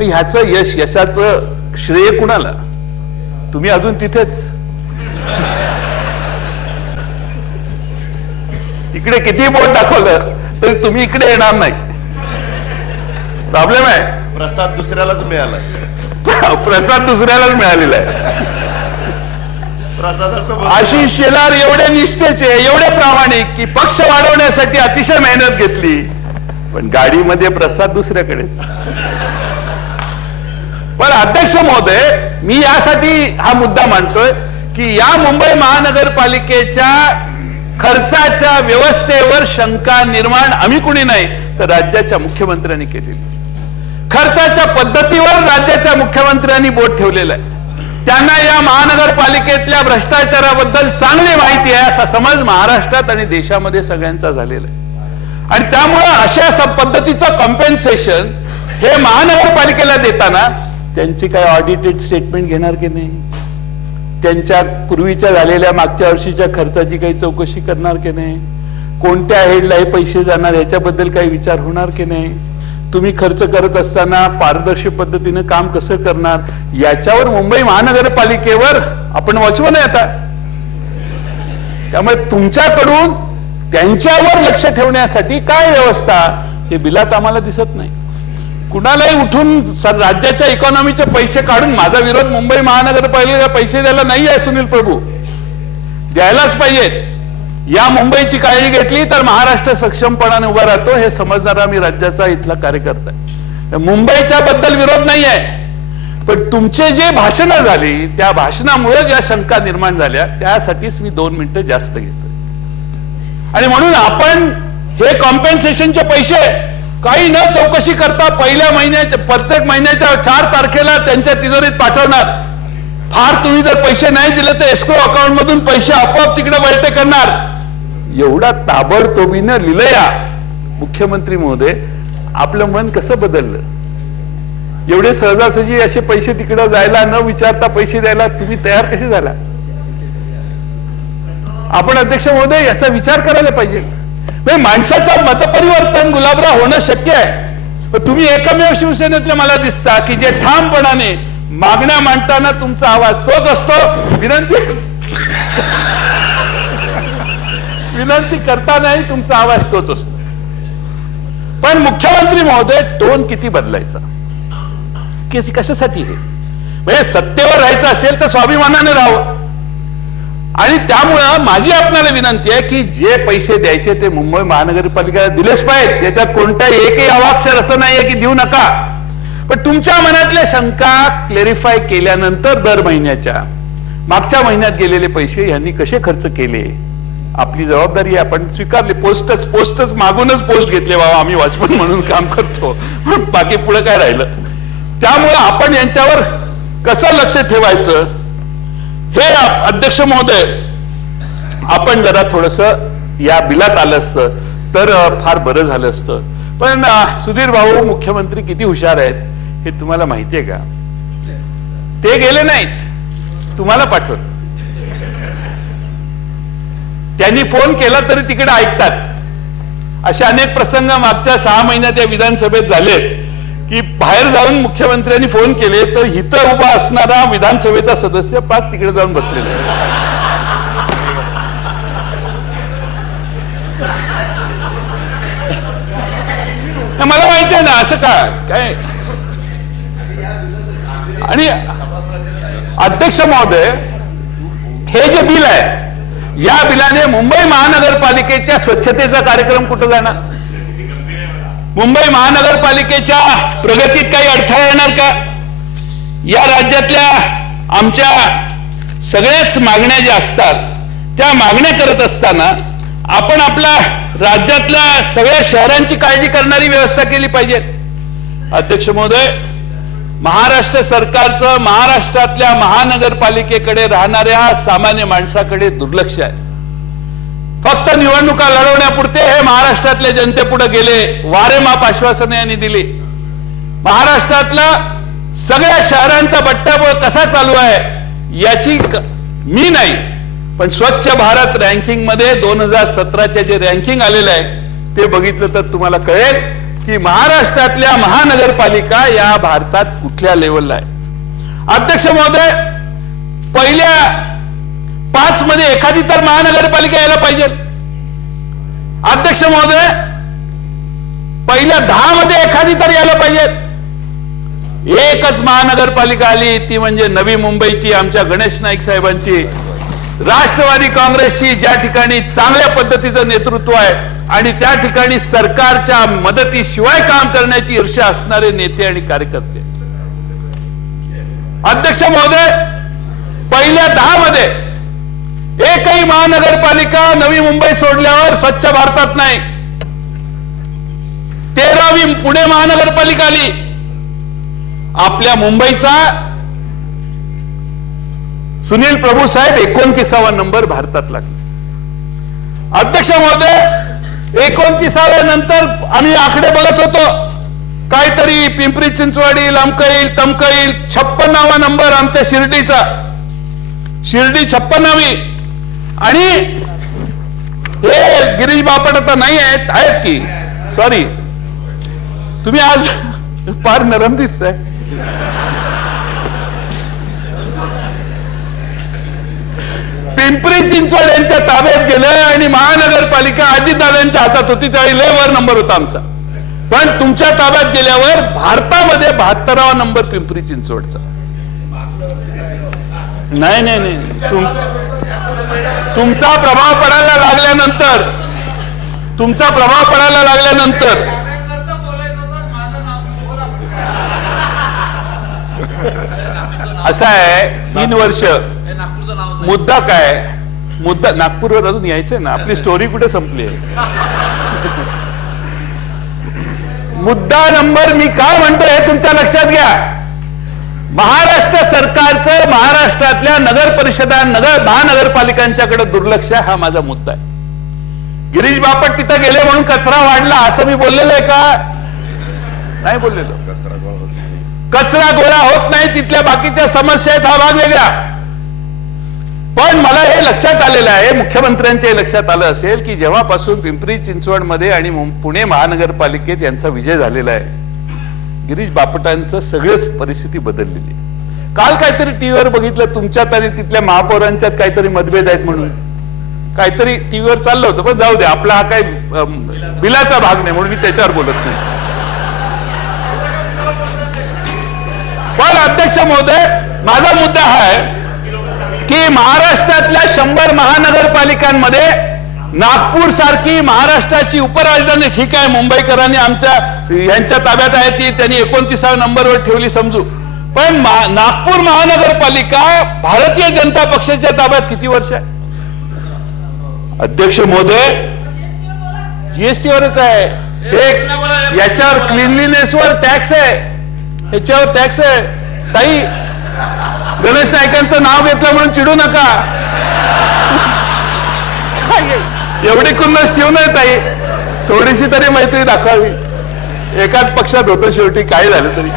ह्याचं यशाचं श्रेय कुणाला? तुम्ही अजून तिथेच. इकडे किती बोट दाखवलं तरी तुम्ही इकडे येणार नाही. प्रॉब्लेम आहे. प्रसाद दुसऱ्यालाच मिळाला. प्रसाद दुसऱ्यालाच मिळालेला आहे. प्रसादाचं आशिष शेलार एवढे निष्ठेचे, एवढे प्रामाणिक की पक्ष वाढवण्यासाठी अतिशय मेहनत घेतली, पण गाडीमध्ये प्रसाद दुसऱ्याकडेच. पण अध्यक्ष महोदय, मी यासाठी हा मुद्दा मांडतोय की या मुंबई महानगरपालिकेच्या खर्चाच्या व्यवस्थेवर शंका निर्माण आम्ही कुणी नाही तर राज्याच्या मुख्यमंत्र्यांनी केलेली. खर्चाच्या पद्धतीवर राज्याच्या मुख्यमंत्र्यांनी बोट ठेवलेलं आहे. त्यांना या महानगरपालिकेतल्या भ्रष्टाचाराबद्दल चांगली माहिती आहे असा समज महाराष्ट्रात आणि देशामध्ये सगळ्यांचा झालेला आहे. आणि त्यामुळे अशा पद्धतीचं कॉम्पेन्सेशन हे महानगरपालिकेला देताना त्यांची काय ऑडिटेड स्टेटमेंट घेणार की नाही, त्यांच्या पूर्वीच्या झालेल्या मागच्या वर्षीच्या खर्चाची काही चौकशी करणार की नाही, कोणत्या हेडला हे पैसे जाणार याच्याबद्दल काही विचार होणार की नाही, तुम्ही खर्च करत असताना पारदर्शी पद्धतीने काम कसं करणार, याच्यावर मुंबई महानगरपालिकेवर आपण वॉचमन आहे आता. त्यामुळे तुमच्याकडून त्यांच्यावर लक्ष ठेवण्यासाठी काय व्यवस्था हे बिलात आम्हाला दिसत नाही. कुणालाही उठून राज्याच्या इकॉनॉमीचे पैसे काढून, माझा विरोध मुंबई महानगरपालिकेला पैसे द्यायला नाही आहे सुनील प्रभू, द्यायलाच पाहिजेत. या मुंबईची काळजी घेतली तर महाराष्ट्र सक्षमपणाने उभा राहतो हे समजणारा मी राज्याचा इथला कार्यकर्ता आहे. मुंबईच्या बद्दल विरोध नाही आहे, पण तुमचे जे भाषणं झाली त्या भाषणामुळे ज्या शंका निर्माण झाल्या त्यासाठीच मी 2 मिनिटं जास्त घेतो. आणि म्हणून आपण हे कॉम्पेन्सेशनचे पैसे काही न चौकशी करता पहिल्या महिन्याच्या प्रत्येक महिन्याच्या 4 तारखेला त्यांच्या तिजोरीत पाठवणार. फार तुम्ही जर पैसे नाही दिले तर एस्क्रो अकाउंट मधून पैसे आपोआप तिकडे वळते करणार. एवढा ताबडतोबीनं लिहिलंया मुख्यमंत्री महोदय, आपलं मन कसं बदललं? एवढे सहजासहजी असे पैसे तिकडे जायला न विचारता पैसे द्यायला तुम्ही तयार कसे झाला? आपण अध्यक्ष महोदय याचा विचार करायला पाहिजे. माणसाचं मतपरिवर्तन गुलाबराव होणं शक्य आहे, पण तुम्ही एकमेव शिवसेनेतले मला दिसता की जे ठामपणाने मागण्या मांडताना तुमचा आवाज तोच असतो, विनंती करतानाही तुमचा आवाज तोच असतो. पण मुख्यमंत्री महोदय टोन किती बदलायचा, कशासाठी? हे म्हणजे सत्तेवर राहायचं असेल तर स्वाभिमानाने राहावं. आणि त्यामुळं माझी आपल्याला विनंती आहे की जे पैसे द्यायचे ते मुंबई महानगरपालिकेला दिलेच पाहिजे. त्याच्यात कोणताही एकही अवाक्षर असं नाहीये की देऊ नका. पण तुमच्या मनातल्या शंका क्लेरिफाय केल्यानंतर दर महिन्याच्या मागच्या महिन्यात गेलेले पैसे यांनी कसे खर्च केले, आपली जबाबदारी आपण स्वीकारली. पोस्टच मागूनच पोस्ट घेतले, बाबा आम्ही वॉचमन म्हणून काम करतो, बाकी पुढे काय राहिलं. त्यामुळे आपण यांच्यावर कसं लक्ष ठेवायचं हे अध्यक्ष महोदय आपण जरा थोडस या बिलात आलं असतं तर फार बरं झालं असतं. पण सुधीर भाऊ मुख्यमंत्री किती हुशार आहेत हे तुम्हाला माहितीये का? ते गेले नाहीत, तुम्हाला पाठवलं. त्यांनी फोन केला तरी तिकडे ऐकतात. असे अनेक प्रसंग मागच्या 6 महिन्यात या विधानसभेत झाले की बाहेर जाऊन मुख्यमंत्र्यांनी फोन केले तर इथं उभा असणारा विधानसभेचा सदस्य पाक तिकडे जाऊन बसलेला. मला माहिती आहे ना असं काय. आणि अध्यक्ष महोदय, हे जे बिल आहे या बिलाने मुंबई महानगरपालिकेच्या स्वच्छतेचा कार्यक्रम कुठं जाणार? मुंबई महानगरपालिकेच्या प्रगतीत काही अडथळा येणार का? या राज्यातल्या आमच्या सगळ्याच मागण्या ज्या असतात त्या मागण्या करत असताना आपण आपल्या राज्यातल्या सगळ्या शहरांची काळजी करणारी व्यवस्था केली पाहिजे. अध्यक्ष महोदय, महाराष्ट्र सरकारचं महाराष्ट्रातल्या महानगरपालिकेकडे राहणाऱ्या सामान्य माणसाकडे दुर्लक्ष आहे. फक्त निवडणुका लढवण्यापुरते हे महाराष्ट्रातल्या जनतेपुढे गेले, वारेमाप आश्वासने यांनी दिली. महाराष्ट्रातल्या सगळ्या शहरांचा बट्टाबोळ कसा चालू आहे याची मी नाही पण स्वच्छ भारत रँकिंग मध्ये 2017चे जे रँकिंग आलेलं आहे ते बघितलं तर तुम्हाला कळेल की महाराष्ट्रातल्या महानगरपालिका या भारतात कुठल्या लेवलला आहे. अध्यक्ष महोदय, पहिल्या 5 मध्ये एखादी तर महानगरपालिका यायला पाहिजे. अध्यक्ष महोदय, पहिल्या 10 मध्ये एखादी तर यायला पाहिजे. एकच महानगरपालिका आली, ती म्हणजे नवी मुंबईची, आमच्या गणेश नाईक साहेबांची, राष्ट्रवादी काँग्रेसची, ज्या ठिकाणी चांगल्या पद्धतीचं नेतृत्व आहे आणि त्या ठिकाणी सरकारच्या मदतीशिवाय काम करण्याची ईर्ष्या असणारे नेते आणि कार्यकर्ते. अध्यक्ष महोदय, पहिल्या 10 मध्ये एकही महानगरपालिका नवी मुंबई सोडल्यावर स्वच्छ भारतात नाही. 13वी पुणे महानगरपालिका आली. आपल्या मुंबईचा सुनील प्रभू साहेब 29वा नंबर भारतात लागला. अध्यक्ष महोदय, 29व्या नंतर आम्ही आकडे बघत होतो, काहीतरी पिंपरी चिंचवड, लमकईल तमकईल 56वा नंबर आमच्या शिर्डीचा, शिर्डी 56वी. आणि हे गिरीश बापट आता नाही आहेत की, सॉरी, तुम्ही आज फार नरम दिसताय. पिंपरी चिंचवड यांच्या ताब्यात गेलं आणि महानगरपालिका अजितदादांच्या हातात होती, त्यावेळी लय वर नंबर होता आमचा. पण तुमच्या ताब्यात गेल्यावर भारतामध्ये 72वा नंबर पिंपरी चिंचवडचा. नाही नाही नाही, तुमचा प्रभाव पडायला लागल्यानंतर, तुमचा प्रभाव पडायला लागल्यानंतर असं आहे, 3 वर्ष. मुद्दा काय, मुद्दा नागपूरवर अजून यायचंय ना, आपली स्टोरी कुठे संपली आहे. मुद्दा नंबर मी काय म्हणतोय हे तुमच्या लक्षात घ्या. महाराष्ट्र सरकारचं महाराष्ट्रातल्या नगर परिषदा, महानगरपालिकांच्याकडे दुर्लक्ष आहे, हा माझा मुद्दा आहे. गिरीश बापट तिथं गेले म्हणून कचरा वाढला असं मी बोललेलो आहे का? नाही बोललेलो. कचरा गोळा होत नाही, तिथल्या बाकीच्या समस्या आहेत, हा भाग वेगळा. पण मला हे लक्षात आलेलं आहे, मुख्यमंत्र्यांच्या लक्षात आलं असेल की जेव्हापासून पिंपरी चिंचवड मध्ये आणि पुणे महानगरपालिकेत यांचा विजय झालेला आहे, गिरीश बापटांचं सगळीच परिस्थिती बदललेली. काल काहीतरी टीव्हीवर बघितलं, तुमच्यात आणि तिथल्या महापौरांच्यात काहीतरी मतभेद आहेत म्हणून काहीतरी टीव्हीवर चाललं होतं. पण जाऊ दे, आपला हा काही बिलाचा भाग नाही म्हणून मी त्याच्यावर बोलत नाही. पण अध्यक्ष महोदय, माझा मुद्दा हा आहे की महाराष्ट्रातल्या 100 महानगरपालिकांमध्ये नागपूर सारखी महाराष्ट्राची उपराजधानी, ठीक आहे मुंबईकरांनी आमच्या यांच्या ताब्यात आहे, ती त्यांनी 29व्या नंबरवर ठेवली समजू, पण नागपूर महानगरपालिका भारतीय जनता पक्षाच्या ताब्यात किती वर्ष आहे? अध्यक्ष महोदय, जीएसटीवरच आहे. याच्यावर क्लिनलीनेसवर टॅक्स आहे, याच्यावर टॅक्स आहे. ताई, गणेश नाईकांचं नाव घेतलं म्हणून चिडू नका. एवढी कुन्नस ठेवू नये ताई, थोडीशी तरी मैत्री दाखवावी. एकाच पक्षात होतो शेवटी, काय झालं तरी.